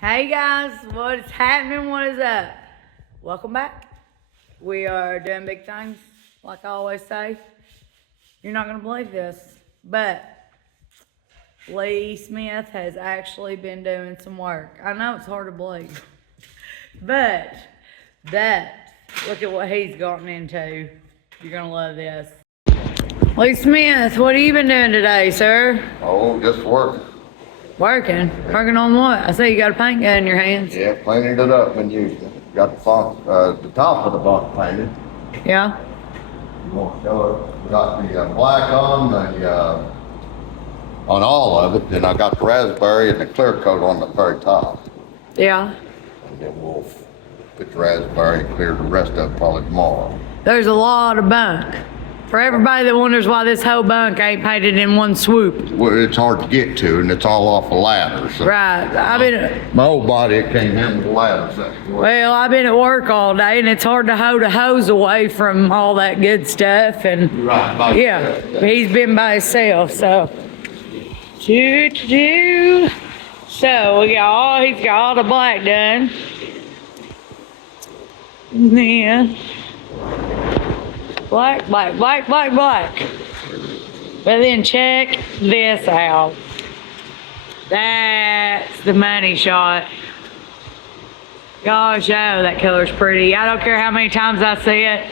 Hey guys, what is happening? What is up? Welcome back. We are doing big things, like I always say. You're not gonna believe this, but Lee Smith has actually been doing some work. I know it's hard to believe, but look at what he's gotten into. You're gonna love this. Lee Smith, what have you been doing today, sir? Oh, just working. Working? Working on what? I see you got a paint gun in your hands. Yeah, cleaning it up and using it. Got the top of the bunk painted. Yeah? You want to show it? Got the black on all of it. Then I got the raspberry and the clear coat on the very top. Yeah. And then we'll put the raspberry and clear the rest of it probably tomorrow. There's a lot of bunk. For everybody that wonders why this whole bunk ain't painted in one swoop. Well, it's hard to get to, and it's all off a ladder. So Right. my old body can't handle the ladder section. Well, I've been at work all day, and it's hard to hold a hose away from all that good stuff. And Right. yeah, he's been by himself. So, so he's got all the black done. And then black. But then check this out. That's the money shot. Gosh, oh, that color's pretty. I don't care how many times I see it.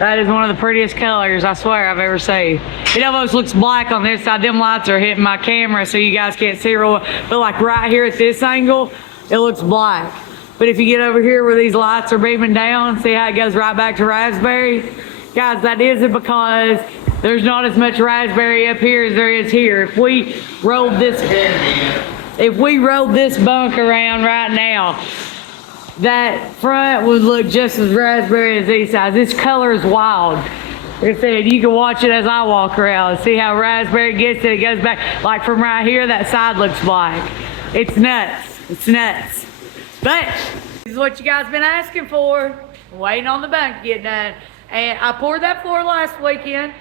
That is one of the prettiest colors, I swear, I've ever seen. It almost looks black on this side. Them lights are hitting my camera so you guys can't see real well. But like right here at this angle, it looks black. But if you get over here where these lights are beaming down, see how it goes right back to raspberry? Guys, that isn't because there's not as much raspberry up here as there is here. If we rolled this bunk around right now, that front would look just as raspberry as these sides. This color is wild. Like I said, you can watch it as I walk around. See how raspberry gets it. It goes back, like from right here, that side looks black. It's nuts. It's nuts. But this is what you guys been asking for. Waiting on the bunk to get done. And I poured that floor last weekend.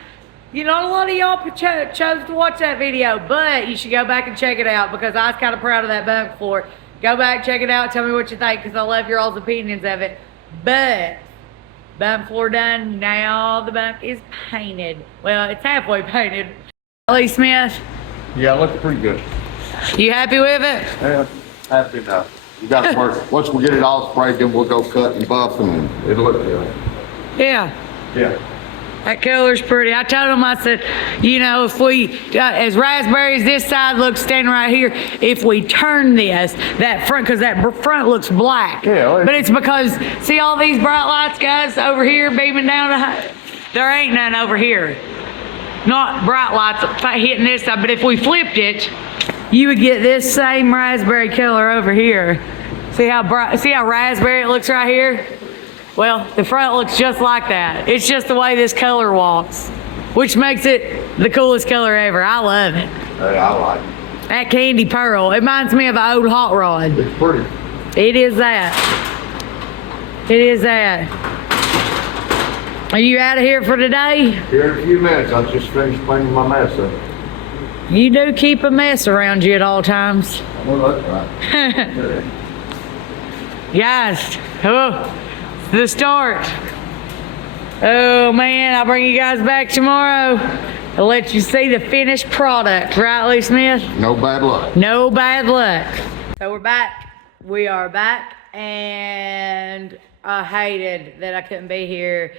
You know, a lot of y'all chose to watch that video, but you should go back and check it out because I was kind of proud of that bunk floor. Go back, check it out, tell me what you think because I love your all's opinions of it. But bunk floor done, now the bunk is painted. Well, it's halfway painted. Lee Smith? Yeah, it looks pretty good. You happy with it? Yeah, happy enough. You got to work. Once we get it all sprayed, then we'll go cut and buff and it'll look good. Yeah. Yeah. That color's pretty. I told him, I said, you know, if we, as raspberries, this side looks standing right here, if we turn this, that front, because that front looks black. Yeah. But it's because, see all these bright lights, guys, over here beaming down? There ain't none over here. Not bright lights hitting this side, but if we flipped it, you would get this same raspberry color over here. See how bright, see how raspberry it looks right here? Well, the front looks just like that. It's just the way this color walks, which makes it the coolest color ever. I love it. Hey, I like it. That candy pearl, it reminds me of an old hot rod. It's pretty. It is that. It is that. Are you out of here for today? Here in a few minutes, I just finished cleaning my mess up. You do keep a mess around you at all times. Well, that's right. Guys, the start. Oh man, I'll bring you guys back tomorrow. I'll let you see the finished product, right, Lee Smith? No bad luck. No bad luck. So we're back. We are back, and I hated that I couldn't be here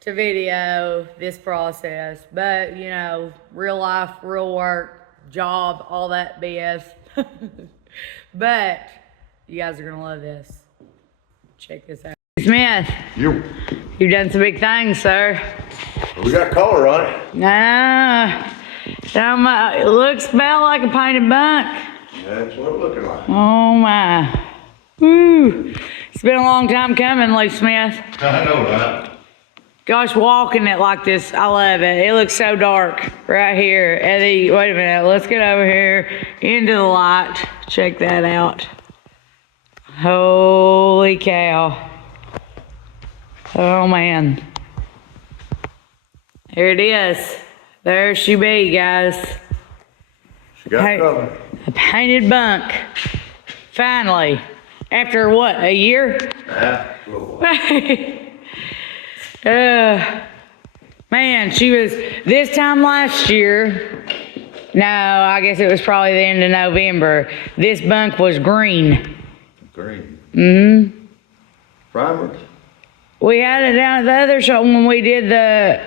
to video this process. But, you know, real life, real work, job, all that BS. But you guys are gonna love this. Check this out. Smith, You've done some big things, sir. We got color on it. Nah, it looks about like a painted bunk. Yeah, that's what it's looking like. Oh my. Woo. It's been a long time coming, Lee Smith. I know that. Gosh, walking it like this, I love it. It looks so dark right here. Eddie, wait a minute. Let's get over here into the light. Check that out. Holy cow. Oh man. Here it is. There she be, guys. She got covered. A painted bunk. Finally. After what, a year? Yeah. Man, she was, this time last year, no, I guess it was probably the end of November, this bunk was green. Green. Mm-hmm. Primers? We had it down at the other shop when we did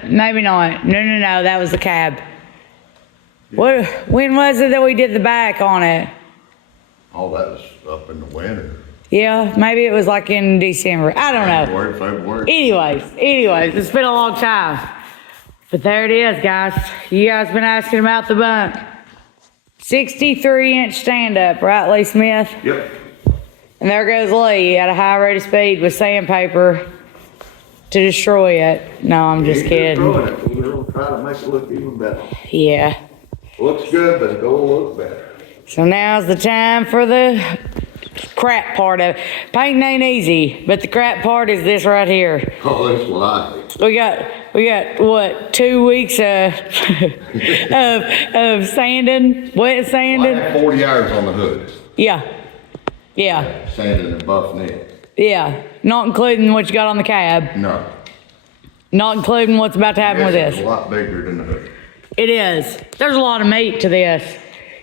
maybe not. No, that was the cab. Yeah. When was it that we did the back on it? Oh, that was up in the winter. Yeah, maybe it was like in December. I don't know. February. Anyways, it's been a long time. But there it is, guys. You guys been asking about the bunk. 63-inch stand-up, right, Lee Smith? Yep. And there goes Lee at a high rate of speed with sandpaper to destroy it. No, I'm just kidding. We're gonna try to make it look even better. Yeah. Looks good, but it'll look better. So now's the time for the crap part of it. Painting ain't easy, but the crap part is this right here. Oh, that's what I think. We got what, 2 weeks of sanding, wet sanding. I had 40 hours on the hood. Yeah. Sanding and buffing it. Yeah. Not including what you got on the cab. No. Not including what's about to happen with this. It's a lot bigger than the hood. It is. There's a lot of meat to this.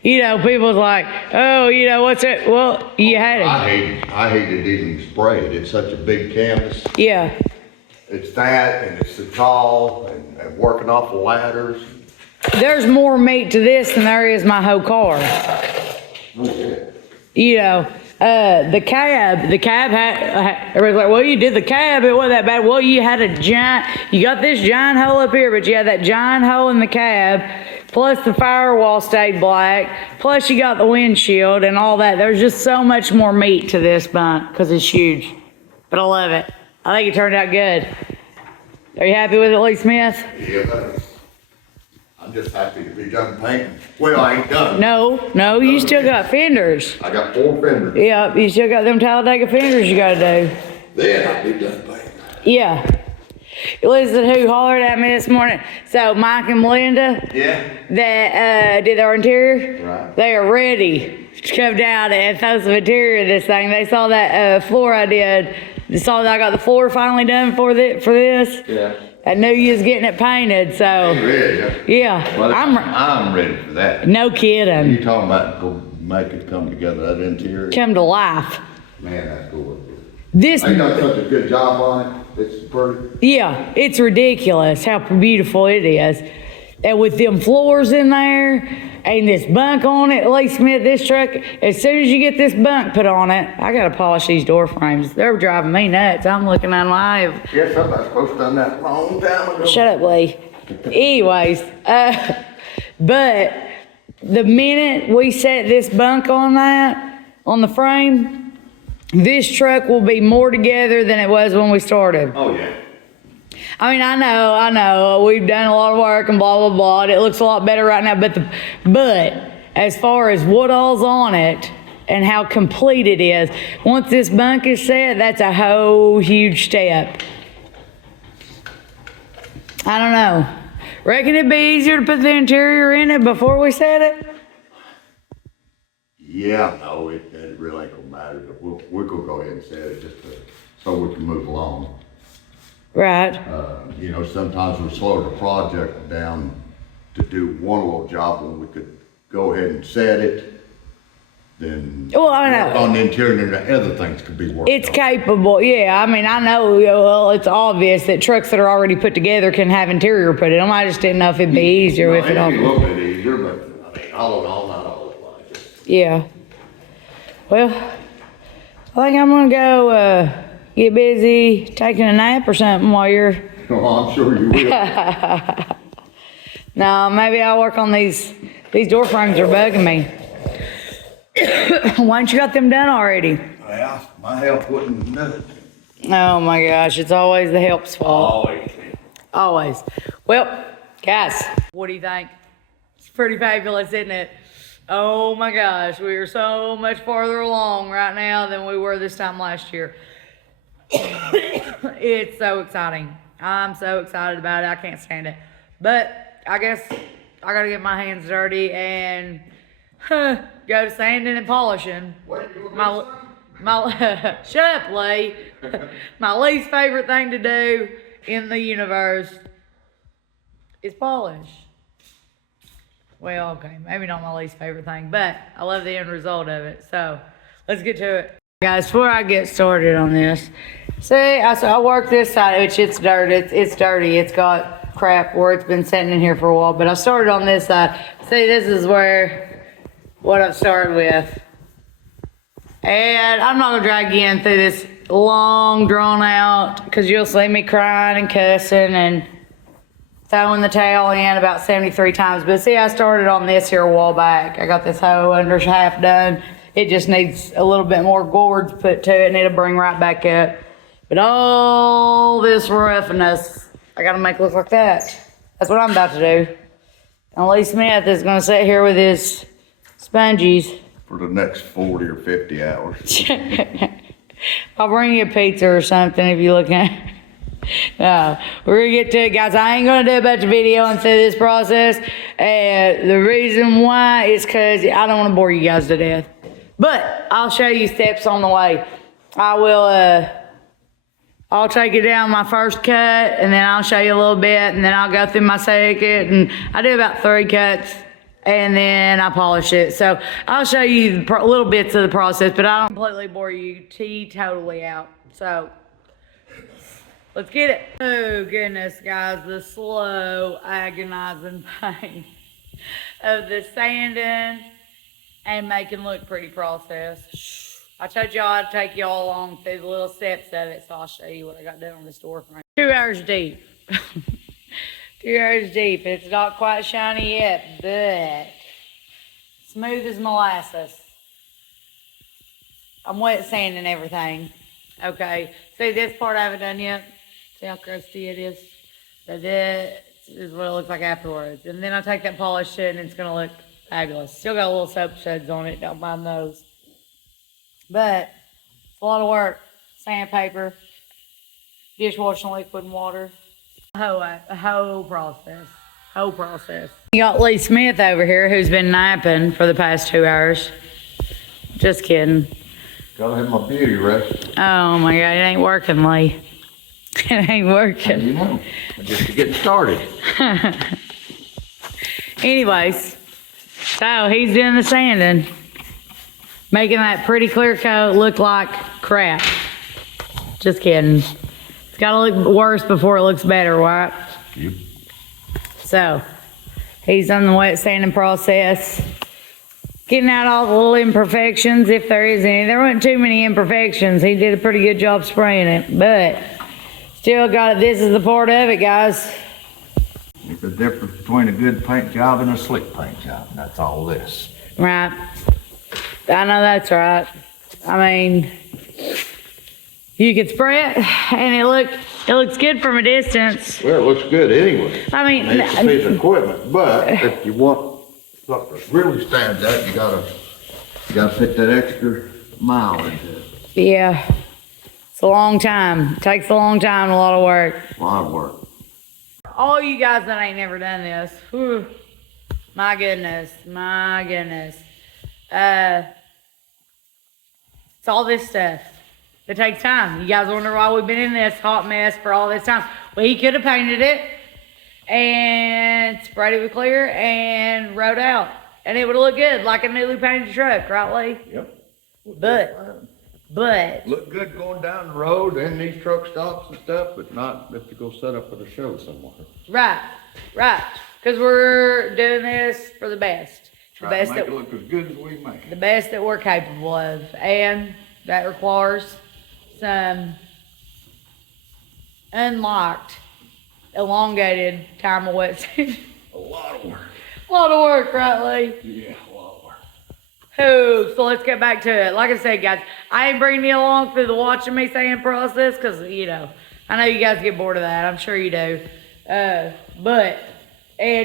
You know, people's like, oh, you know, what's it? Well, you had it. I hated even spray it. It's such a big canvas. Yeah. It's that, and it's the tall, and working off the ladders. There's more meat to this than there is my whole car. Okay. You know, the cab had, everybody's like, well, you did the cab, it wasn't that bad. Well, you had you got this giant hole up here, but you had that giant hole in the cab, plus the firewall stayed black, plus you got the windshield and all that. There's just so much more meat to this bunk, because it's huge. But I love it. I think it turned out good. Are you happy with it, Lee Smith? Yeah. I'm just happy to be done painting. Well, I ain't done. No, you still got fenders. I got 4 fenders. Yeah, you still got them Talladega fenders you gotta do. Then I'll be done painting. Yeah. Listen, who hollered at me this morning? So Mike and Melinda, that did our interior, right? They are ready to come down and throw some interior in this thing. They saw that floor I did. They saw that I got the floor finally done for this. Yeah. I knew you was getting it painted, so Ready, yeah. Well, I'm ready for that. No kidding. You talking about go make it come together, that interior? Come to life. Man, that's cool. This. They done such a good job on it. It's pretty. Yeah, it's ridiculous how beautiful it is. And with them floors in there and this bunk on it, Lee Smith, this truck, as soon as you get this bunk put on it, I gotta polish these door frames. They're driving me nuts. I'm looking on live. Yeah, somebody's supposed to done that a long time ago. Shut up, Lee. Anyways, but the minute we set this bunk on the frame, this truck will be more together than it was when we started. Oh, yeah. I mean, I know, we've done a lot of work and blah, blah, blah. It looks a lot better right now, but as far as what all's on it and how complete it is, once this bunk is set, that's a whole huge step. I don't know. Reckon it'd be easier to put the interior in it before we set it? Yeah, no, it really ain't gonna matter. We're gonna go ahead and set it just so we can move along. Right. You know, sometimes we slow the project down to do one little job when we could go ahead and set it. Then well, I know. Work on the interior and the other things could be worked It's on. capable, yeah. I mean, I know, well, it's obvious that trucks that are already put together can have interior put in them. I just didn't know if it'd be easier if it all. It'd be a little bit easier, but I mean, all in all, not all at once. Yeah. Well, I think I'm gonna go get busy taking a nap or something while you're. Oh, I'm sure you will. No, maybe I'll work on these. These door frames are bugging me. Why ain't you got them done already? Well, my help wouldn't do it. Oh my gosh, it's always the help's fault. Always. Always. Well, guys, what do you think? It's pretty fabulous, isn't it? Oh my gosh, we are so much farther along right now than we were this time last year. It's so exciting. I'm so excited about it. I can't stand it. But I guess I gotta get my hands dirty and Go to sanding and polishing. My shut up, Lee. My least favorite thing to do in the universe is polish. Well, okay, maybe not my least favorite thing, but I love the end result of it. So let's get to it. Guys, before I get started on this, see, I work this side, which it's dirty. It's dirty. It's got crap where it's been sitting in here for a while, but I started on this side. See, this is what I've started with. And I'm not gonna drag you in through this long, drawn out, because you'll see me crying and cussing and throwing the towel in about 73 times. But see, I started on this here a while back. I got this hoe under half done. It just needs a little bit more gourds put to it, and it'll bring right back up. But all this roughness, I gotta make it look like that. That's what I'm about to do. And Lee Smith is gonna sit here with his spongies. For the next 40 or 50 hours. I'll bring you a pizza or something if you look at it. No, we're gonna get to it, guys. I ain't gonna do a bunch of videoing through this process. The reason why is because I don't want to bore you guys to death. But I'll show you steps on the way. I'll take it down my first cut, and then I'll show you a little bit, and then I'll go through my second, and I do about 3 cuts, and then I polish it. So I'll show you little bits of the process, but I don't completely bore you totally out. So let's get it. Oh goodness, guys, the slow, agonizing pain of the sanding and making look pretty process. I told y'all I'd take y'all along through the little steps of it, so I'll show you what I got done on this door frame. 2 hours deep. 2 hours deep. It's not quite shiny yet, but smooth as molasses. I'm wet sanding everything. Okay, see this part I haven't done yet? See how crusty it is? So this is what it looks like afterwards. And then I take that polish to it, and it's gonna look fabulous. Still got little soap suds on it, don't mind those. But it's a lot of work. Sandpaper, dishwashing liquid and water. A whole process. Whole process. You got Lee Smith over here who's been napping for the past 2 hours. Just kidding. Gotta have my beauty rest. Oh my God, it ain't working, Lee. It ain't working. You know, just getting started. Anyways, so he's doing the sanding, making that pretty clear coat look like crap. Just kidding. It's gotta look worse before it looks better, right? Yep. So he's done the wet sanding process, getting out all the little imperfections, if there is any. There weren't too many imperfections. He did a pretty good job spraying it, but still got it. This is the part of it, guys. There's the difference between a good paint job and a slick paint job. And that's all this. Right. I know that's right. I mean, you could spray it and it looks good from a distance. Well, it looks good anyway. I mean, It's a piece of equipment, but if you want something that really stands out, you gotta put that extra mile into it. yeah, it's a long time. It takes a long time, a lot of work. A lot of work. All you guys that ain't never done this, whew, my goodness. It's all this stuff. It takes time. You guys wonder why we've been in this hot mess for all this time. Well, he could have painted it and sprayed it with clear and rode out. And it would have looked good, like a newly painted truck, right, Lee? Yep. But Look good going down the road and these truck stops and stuff, but not if you go set up at a show somewhere. right. Because we're doing this for the best. The Try best to make that it look as good as we make the it. best that we're capable of. And that requires some unlocked, elongated time of wet sanding. A lot of work. A lot of work, right, Lee? Yeah, a lot of work. Oh, so let's get back to it. Like I said, guys, I ain't bringing you along through the watching me sand process because, you know, I know you guys get bored of that. I'm sure you do. And,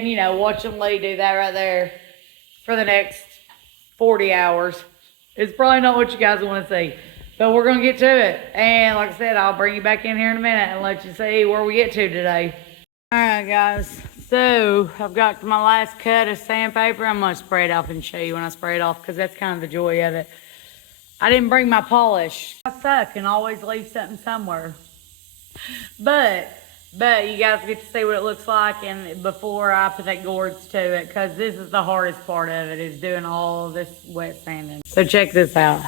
you know, watching Lee do that right there for the next 40 hours is probably not what you guys want to see. But we're going to get to it. And like I said, I'll bring you back in here in a minute and let you see where we get to today. All right, guys. So I've got my last cut of sandpaper. I'm gonna spray it off and show you when I spray it off because that's kind of the joy of it. I didn't bring my polish. I suck and always leave something somewhere. But you guys get to see what it looks like and before I put that gourds to it, because this is the hardest part of it, is doing all this wet sanding. So check this out.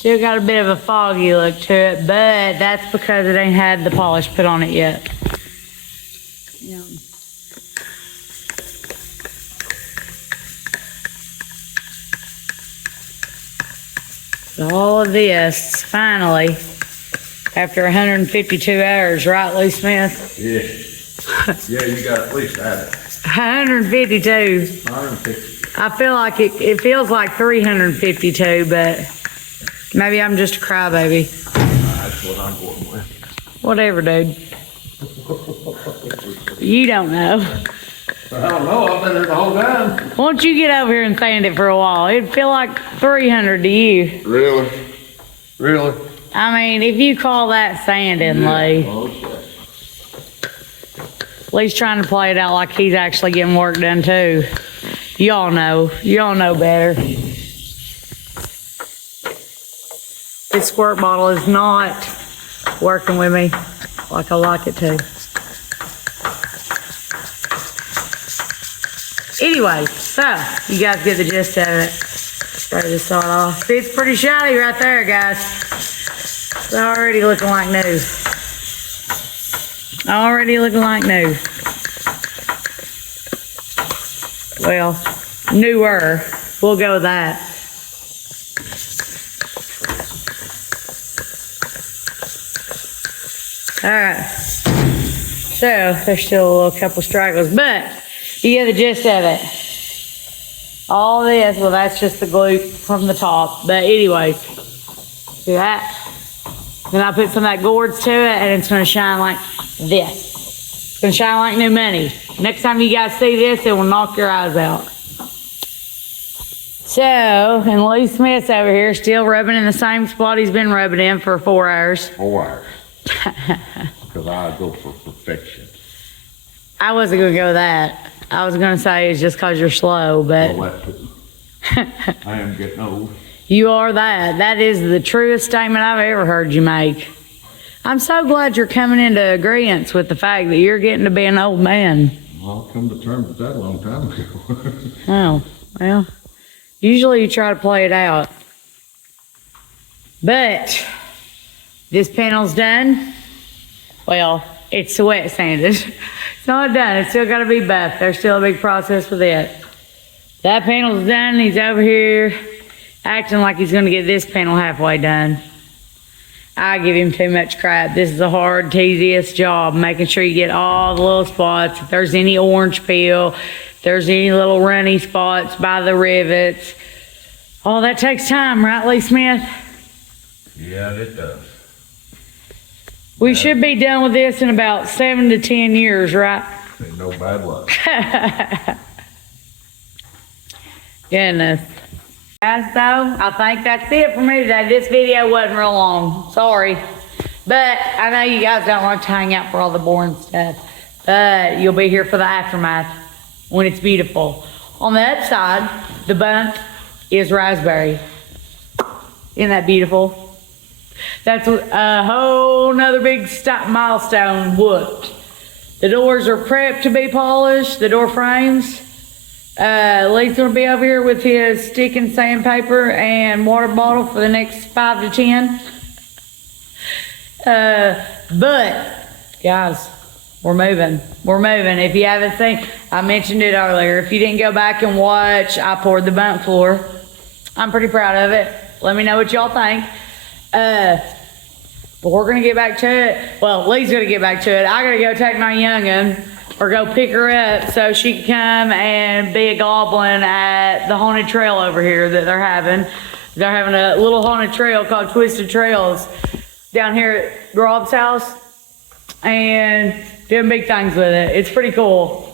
Still got a bit of a foggy look to it, but that's because it ain't had the polish put on it yet. Yeah. So all of this, finally, after 152 hours, right, Lee Smith? Yeah. Yeah, you got at least that. 152. 150. I feel like it feels like 352, but maybe I'm just a crybaby. That's what I'm going with. Whatever, dude. You don't know. I don't know, I've been there the whole time. Why don't you get over here and sand it for a while? It'd feel like 300 to you. Really? Really? I mean, if you call that sanding, Lee. Oh, shit. Lee's trying to play it out like he's actually getting work done too. Y'all know. Y'all know better. This squirt bottle is not working with me like I like it to. Anyway, so you guys get the gist of it. Spray this side off. See, it's pretty shiny right there, guys. It's already looking like new. Already looking like new. Well, newer. We'll go with that. Alright. So, there's still a couple stragglers, but you get the gist of it. All this, well, that's just the glue from the top. But anyways, see that? Then I put some of that gourds to it, and it's going to shine like this. It's going to shine like new money. Next time you guys see this, it will knock your eyes out. So, and Lee Smith's over here still rubbing in the same spot he's been rubbing in for 4 hours. 4 hours. Because I go for perfection. I wasn't going to go with that. I was going to say it's just because you're slow, but Well, I am getting old. you are that. That is the truest statement I've ever heard you make. I'm so glad you're coming into agreement with the fact that you're getting to be an old man. Well, I'll come to terms with that a long time ago. Oh, well, usually you try to play it out. But this panel's done. Well, it's wet sanded. It's not done. It's still got to be buffed. There's still a big process with it. That panel's done. He's over here acting like he's going to get this panel halfway done. I give him too much crap. This is a hard, tedious job, making sure you get all the little spots. If there's any orange peel, if there's any little runny spots by the rivets. All that takes time, right, Lee Smith? Yeah, it does. We should be done with this in about 7 to 10 years, right? Ain't no bad luck. Goodness. Guys, though, I think that's it for me today. This video wasn't real long. Sorry. But I know you guys don't like to hang out for all the boring stuff. But you'll be here for the aftermath when it's beautiful. On the upside, the bunk is raspberry. Isn't that beautiful? That's a whole nother big milestone whooped. The doors are prepped to be polished, the door frames. Lee's gonna be over here with his stick and sandpaper and water bottle for the next 5 to 10. But guys, we're moving. We're moving. If you haven't seen, I mentioned it earlier. If you didn't go back and watch, I poured the bunk floor. I'm pretty proud of it. Let me know what y'all think. But we're gonna get back to it. Well, Lee's gonna get back to it. I gotta go take my young'un or go pick her up so she can come and be a goblin at the haunted trail over here that they're having. They're having a little haunted trail called Twisted Trails down here at Rob's house. and doing big things with it. It's pretty cool.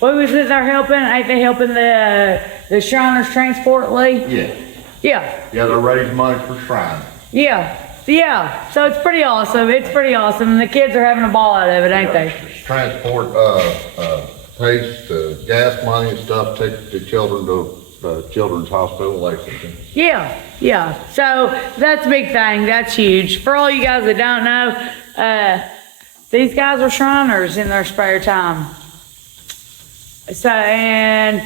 We was sitting there helping. Ain't they helping the Shriners transport, Lee? Yeah. Yeah. Yeah, they're raising money for Shrine. Yeah. So it's pretty awesome. It's pretty awesome. And the kids are having a ball out of it, ain't they? Transport, pays the gas money and stuff, take the children to the Children's Hospital, Lexington. Yeah. So that's a big thing. That's huge. For all you guys that don't know, these guys are Shriners in their spare time. So, and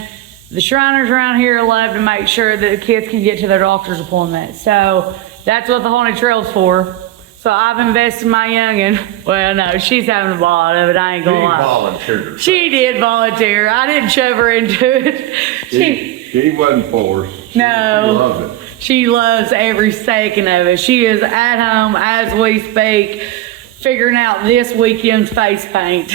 the Shriners around here love to make sure that the kids can get to their doctor's appointment. So that's what the Haunted Trail's for. So I've invested my youngin'. Well, no, she's having a ball out of it. I ain't gonna lie. Volunteered. She did volunteer. I didn't shove her into it. She wasn't forced. No. She loved it. She loves every second of it. She is at home as we speak, figuring out this weekend's face paint.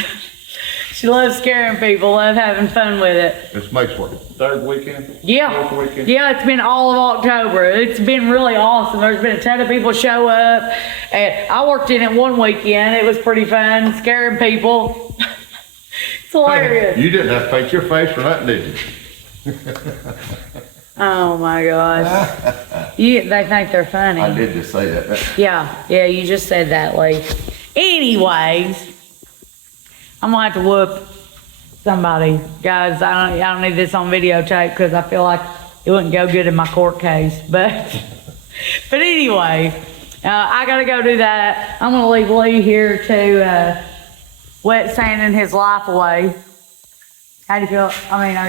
She loves scaring people, love having fun with it. This makes what, third weekend? Yeah. Fourth weekend? Yeah, it's been all of October. It's been really awesome. There's been a ton of people show up. And I worked in it one weekend. It was pretty fun, scaring people. It's hilarious. You didn't have to paint your face for nothing, did you? Oh my gosh. They think they're funny. I did just say that. Yeah, you just said that, Lee. Anyways, I'm gonna have to whoop somebody. Guys, I don't need this on videotape because I feel like it wouldn't go good in my court case. But anyway, I gotta go do that. I'm gonna leave Lee here to wet sanding his life away. How do you feel? I mean, how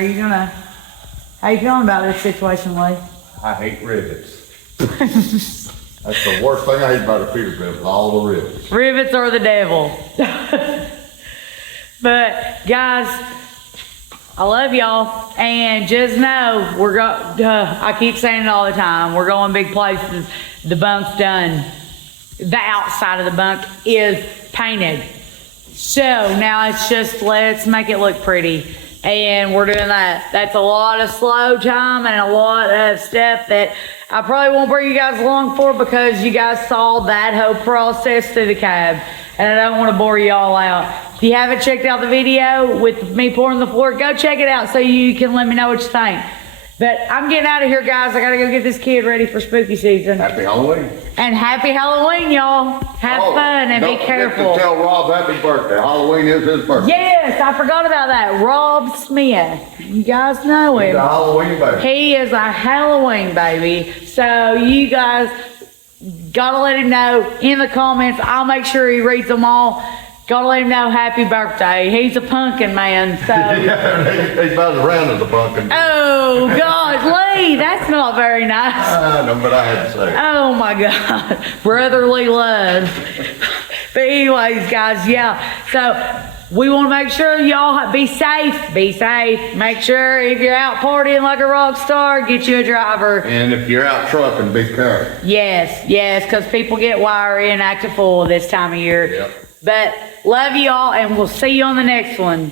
you feeling about this situation, Lee? I hate rivets. That's the worst thing I hate about a Peterbilt, is all the rivets. Rivets are the devil. But guys, I love y'all, and just know I keep saying it all the time. We're going big places. The bunk's done. The outside of the bunk is painted. So now it's just let's make it look pretty. And we're doing that. That's a lot of slow time and a lot of stuff that I probably won't bring you guys along for because you guys saw that whole process through the cab. And I don't want to bore you all out. If you haven't checked out the video with me pouring the floor, go check it out so you can let me know what you think. But I'm getting out of here, guys. I gotta go get this kid ready for spooky season. Happy Halloween. And happy Halloween, y'all. Have fun and be careful. Don't forget to tell Rob happy birthday. Halloween is his birthday. Yes, I forgot about that. Rob Smith. You guys know him. He's a Halloween baby. He is a Halloween baby. So you guys gotta let him know in the comments. I'll make sure he reads them all. Gotta let him know happy birthday. He's a pumpkin man, so. Yeah, he's about as round as a pumpkin. Oh, God, Lee, that's not very nice. I know, but I had to say it. Oh, my God. Brotherly love. But anyways, guys, yeah. So we want to make sure y'all be safe. Be safe. Make sure if you're out partying like a rock star, get you a driver. And if you're out trucking, be careful. Yes, because people get wiry and act a fool this time of year. Yep. But love y'all, and we'll see you on the next one.